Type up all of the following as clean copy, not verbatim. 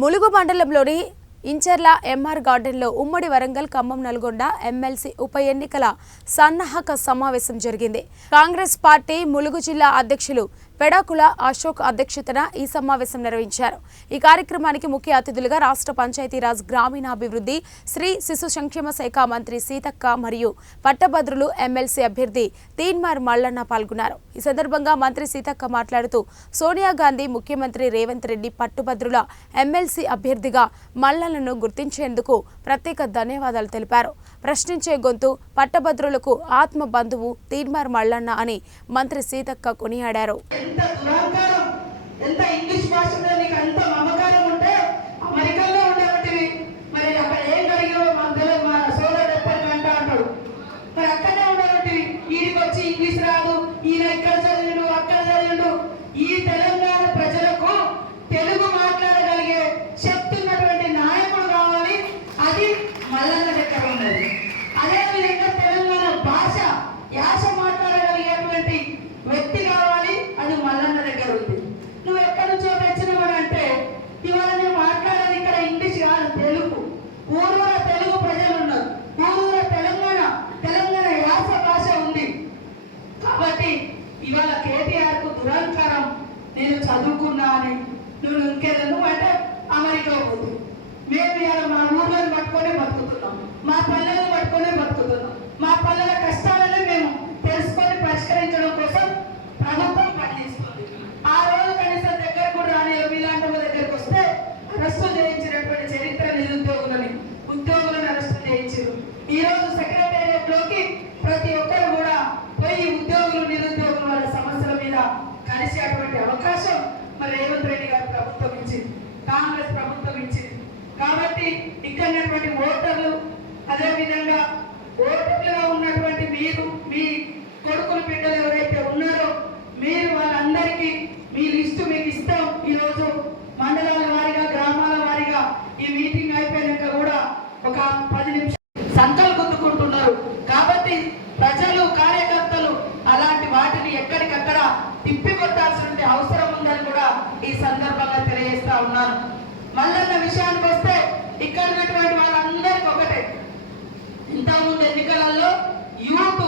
ములుగు మండలంలోని ఇంచర్ల ఎంఆర్ గార్డెన్లో ఉమ్మడి వరంగల్ ఖమ్మం నల్గొండ ఎమ్మెల్సీ ఉప ఎన్నికల సన్నాహక సమావేశం జరిగింది. కాంగ్రెస్ పార్టీ ములుగు జిల్లా అధ్యక్షులు పెడాకుల అశోక్ అధ్యక్షతన ఈ సమావేశం నిర్వహించారు. ఈ కార్యక్రమానికి ముఖ్య అతిథులుగా రాష్ట్ర పంచాయతీరాజ్ గ్రామీణాభివృద్ధి శ్రీ శిశు సంక్షేమ శాఖ మంత్రి సీతక్క మరియు పట్టభద్రులు ఎమ్మెల్సీ అభ్యర్థి తీన్మార్ మల్లన్న పాల్గొన్నారు. ఈ సందర్భంగా మంత్రి సీతక్క మాట్లాడుతూ సోనియా గాంధీ ముఖ్యమంత్రి రేవంత్ రెడ్డి పట్టుభద్రుల ఎమ్మెల్సీ అభ్యర్థిగా మల్లన్నను గుర్తించేందుకు ప్రత్యేక ధన్యవాదాలు తెలిపారు. ప్రశ్నించే గొంతు పట్టభద్రులకు ఆత్మ బంధువు తీన్మార్ మల్లన్న అని మంత్రి సీతక్క కొనియాడారు. ఈ తెలంగాణ ప్రజలకు తెలుగు మాట్లాడగలిగే శక్తి ఉన్నటువంటి నాయకుడు కావాలి. అది మల్లన్న దగ్గర ఉన్నది. అదేవిధంగా తెలంగాణ భాష యాస మాట్లాడగలిగేటువంటి వ్యక్తి కావాలి. అది మల్లన్న దగ్గర ఉంది. నువ్వు ఎక్కడి నుంచో తెచ్చినవని అంటే ఇవాళ నేను మాట్లాడేది ఇక్కడ ఇంగ్లీష్ కాదు, తెలుగు. ఊరూర తెలుగు ప్రజలు ఉన్నారు. ఊరూర తెలంగాణ యాస భాష ఉంది. కాబట్టి ఇవాళ కేటీఆర్ కు దురహంకారం, నేను చదువుకున్నా అని నువ్వు ఇంకేదో అంటే అమెరికా పోతుంది. మేము ఇవాళ మా ఊర్లను పట్టుకొనే బతుకుతున్నాం, మా పల్లెలను పట్టుకొనే బతుకుతున్నాం. మా పల్లెల కష్టాలను మేము తెలుసుకొని పరిష్కరించడం కోసం ప్రభుత్వం పనిచేస్తుంది. ఆ రోజు కనీసం దగ్గర కూడా రాని ఇలాంటి దగ్గరకు వస్తే అరెస్టు చేయించినటువంటి చరిత్ర ఉద్యోగులను అరెస్టు చేయించారు. ఈ రోజు సెక్రటేరియట్ లోకి ప్రతి ఒక్కరు కూడా పోయి ఉద్యోగులు నిరుద్యోగులు వాళ్ళ సమస్యల మీద కలిసేటువంటి అవకాశం మరి రేవంత్ రెడ్డి గారి ప్రభుత్వం ఇచ్చింది, కాంగ్రెస్ ప్రభుత్వం ఇచ్చింది. కాబట్టి ఇక్కడ ఓటర్లు, అదేవిధంగా ఓటర్లుగా ఉన్నటువంటి మీరు, మీ కొడుకులు బిడ్డలు ఎవరైతే ఉన్నారో మీరు వాళ్ళందరికీ మీ లిస్టు మీకు ఇస్తాం. ఈరోజు మండలాల వారీగా, గ్రామాల వారీగా ఈ మీటింగ్ అయిపోయాక కూడా ఒక 10 నిమిషాలు సంకల్పం గుర్తుకుంటున్నారు. కాబట్టి ప్రజలు, కార్యకర్తలు అలాంటి వాటిని ఎక్కడికక్కడ తిప్పికొట్టాల్సిన అవసరం ఉందని కూడా ఈ సందర్భంగా తెలియజేస్తా ఉన్నాను. మల్లన్న విషయానికి వస్తే ఇక్కడ ఉన్నటువంటి వాళ్ళందరికీ ఒకటే, ఇంతకుముందు ఎన్నికలలో యూత్,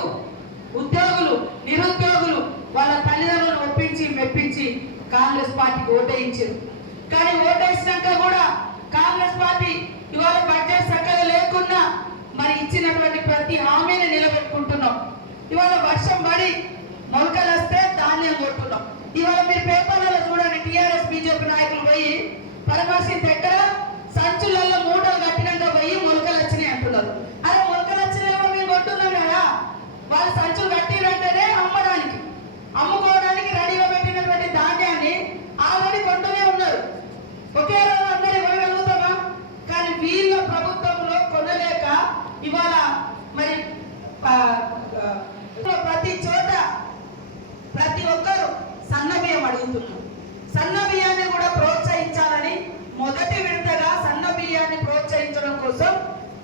ఉద్యోగులు, నిరుద్యోగులు వాళ్ళ తల్లిదండ్రులను ఒప్పించి మెప్పించి కాంగ్రెస్ పార్టీకి ఓటేయించారు. కానీ ఓటేసినాక కూడా కాంగ్రెస్ పార్టీ ఇవాళ బడ్జెట్ చక్కగా లేకున్నా మరి ఇచ్చినటువంటి ప్రతి హామీని నిలబెట్టుకుంటున్నాం. ఇవాళ వర్షం పడి మొలకలు వస్తే ధాన్యం కొట్టున్నాం. ఇవాళ మీరు పేపర్లలో చూడండి, టీఆర్ఎస్ బీజేపీ నాయకులు పోయి పరామర్శించి ఎక్కడ సంచులలో మూటలు కట్టినాక పోయి మొలకలు వచ్చినాయి అంటున్నారు. అరే మొలకలు వచ్చినాయేమో మేము కొట్టున్నాం కదా, వాళ్ళు సంచులు కట్టిరంటేనే అమ్మడానికి, అమ్ముకోవడానికి రెడీగా పెట్టినటువంటి ధాన్యాన్ని ఆల్రెడీ కొంటూనే ఉన్నారు. ఒకే రోజు అందరూ కొనగలుగుతామా? కానీ వీళ్ళ ప్రభుత్వంలో కొనలేక ఇవాళ మరి ప్రతి చోట ప్రతి ఒక్కరు సన్న బియ్యం అడుగుతున్నారు. సన్న బియ్యాన్ని కూడా ప్రోత్సహించాలని మొదటి విడతగా సన్న బియ్యాన్ని ప్రోత్సహించడం కోసం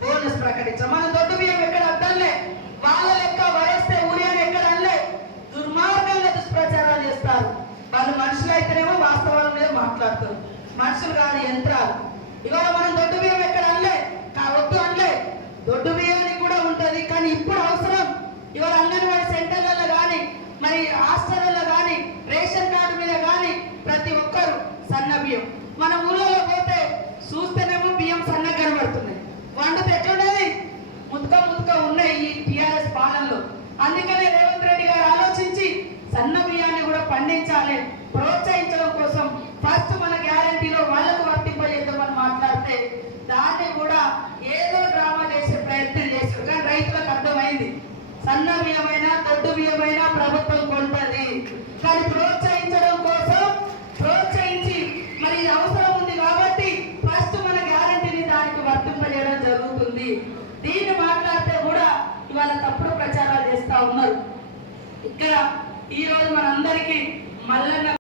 బోనస్ ప్రకటించాం. మన దొడ్డు బియ్యం ఎక్కడ అడ్డంలే, వాళ్ళ లెక్క వరేస్తే ఊరియాని ఎక్కడ అనలే. దుర్మార్గంగా దుష్ప్రచారాలు చేస్తారు. వాళ్ళు మనుషులు అయితేనేమో వాస్తవాల మీద మాట్లాడతారు, మనుషులు కాదు యంత్రాలు. ఇవాళ మనం దొడ్డు బియ్యం ఎక్కడ అనలే, వద్దు అనలే. దొడ్డు బియ్యానికి కూడా ఉంటది, కానీ ఇప్పుడు అవసరం. ఇవాళ అంగన్వాడీ సెంటర్లలో కానీ, మరి హాస్టళ్లలో కానీ, రేషన్ కార్డు మీద కానీ ప్రతి ఒక్కరు సన్న బియ్యం. మన ఊళ్ళలో పోతే చూస్తేనేమో బియ్యం సన్నగా కనబడుతున్నాయి, వండుతే ఎట్లుండేది ముతక ఉన్నాయి ఈ టీఆర్ఎస్ పాలనలో. అందుకనే రేవంత్ రెడ్డి గారు ఆలోచించి సన్న బియ్యాన్ని కూడా పండించాలి, ప్రోత్సహించడం కోసం ఫస్ట్ మన గ్యారంటీలో వాళ్ళకు వర్తింపజేద్దామని మాట్లాడితే దాన్ని కూడా ఏదో డ్రామా చేసే ప్రయత్నం చేశారు. కానీ రైతులకు అర్థమైంది, సన్న బియ్యమైనా దొడ్డు బియ్యమైనా ప్రభుత్వం కొంటది. కానీ ప్రోత్సహించడం కోసం ప్రోత్సహించి మరి ఇది అవసరం ఉంది కాబట్టి ఫస్ట్ మన గ్యారంటీని దానికి వర్తింపజేయడం జరుగుతుంది. దీన్ని మాట్లాడితే కూడా ఇవాళ తప్పుడు ప్రచారాలు చేస్తా ఉన్నారు. ఇక్కడ ఈ రోజు మనందరికీ మల్లన్న